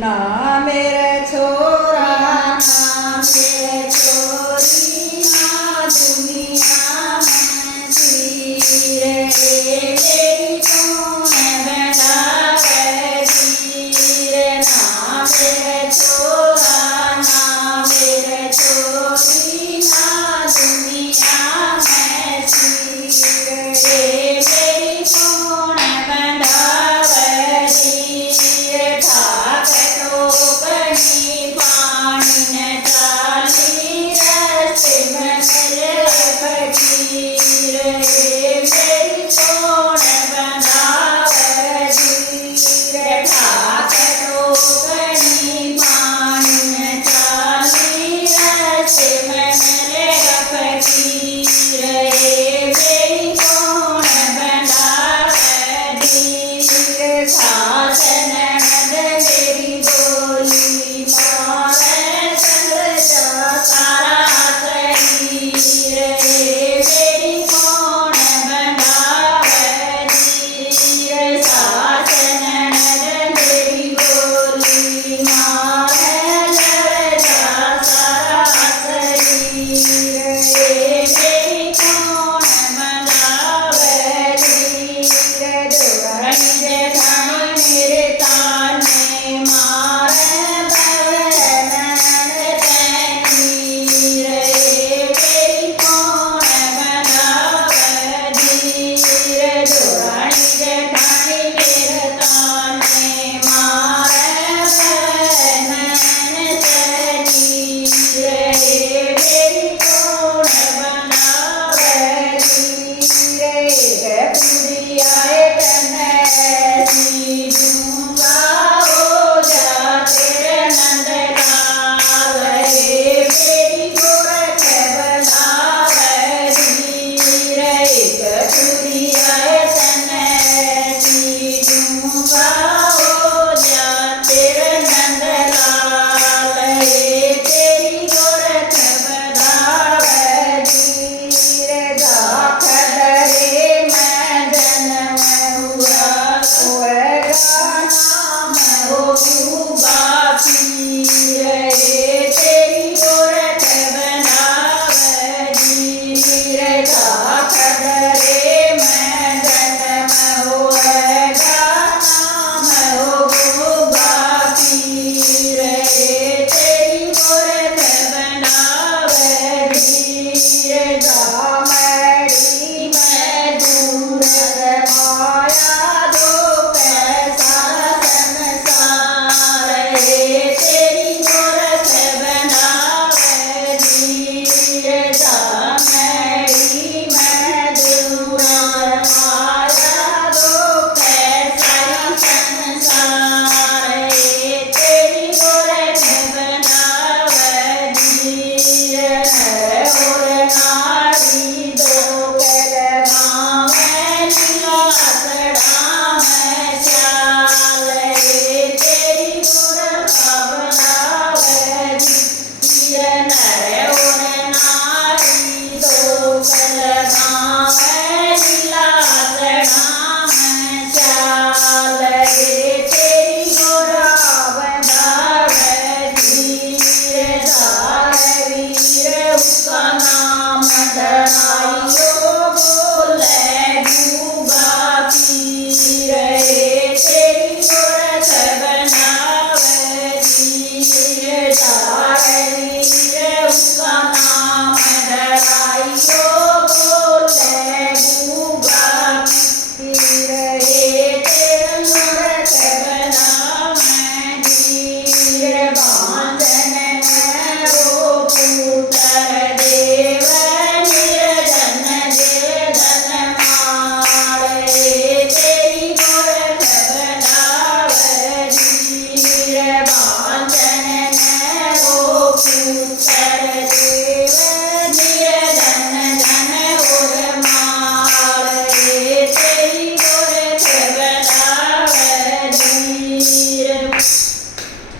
ना मेरे छोरा ना मेरे छोरी ना दुनिया में जीरे मेरी कौन बनावे जीरे ना मेरे छोरा ना मेरे छोरी ना दुनिया में जीरे मेरी कौन बनावे जीरे ठाक टोकनी पानी न डाली रस्ते में मिले फकीर मेरी कौन बनावे जीरे ठाक टोकनी पानी न डाली रस्ते में मिले फकीर मेरी कौन बनावे जीरे सास ननद मेरी बोली मारे चल जा सारा शरीर मेरी कौन बनावे जीरे सास ननद मेरी बोली मारे चल जा सारा शरीर मेरी कौन बनावे जीरे दुरानी जेठानी मेरे ताने मारे बहन तैनी रे मेरी कौन बनावे जीरे दुरानी जेठानी मेरे ताने मारे बहन तैनी रे मेरी कौन बनावे जीरे पुरियाए तने दूंगा हो जा तेरे नंदलाल मेरी गोरख बनावे जीरे पुरियाए तने दूंगा हो जा तेरे नंदलाल तेरी गोरख बनावे जीरे दाखल रे मैं जन्म हुआ होएगा नाम होगा पीर तेरी गोरख बनावे जीरे दाखल रे मैं जन्म होएगा नाम होगा पीर तेरी गोरख बनावे जीरे दामड़ी में दूर माया दो पैसा संसार तेरी गोरख बनावे जीरे दामड़ी में दूर माया दो पैसा संसार तेरी गोरख बनावे जीरे और नारी दो कलमा में लीला सड़ा में चाल तेरी गोरख बनावे जीरे नर और नारी दो कलमा में लीला सड़ा में चाल तेरी गोरख बनावे जीरे दार वीर उसका नाम धराइयो बोले डूबा पीर तेरी गोरख बनावे जीरे दार वीर उसका नाम धराइयो बोले डूबा पीर तेरी गोरख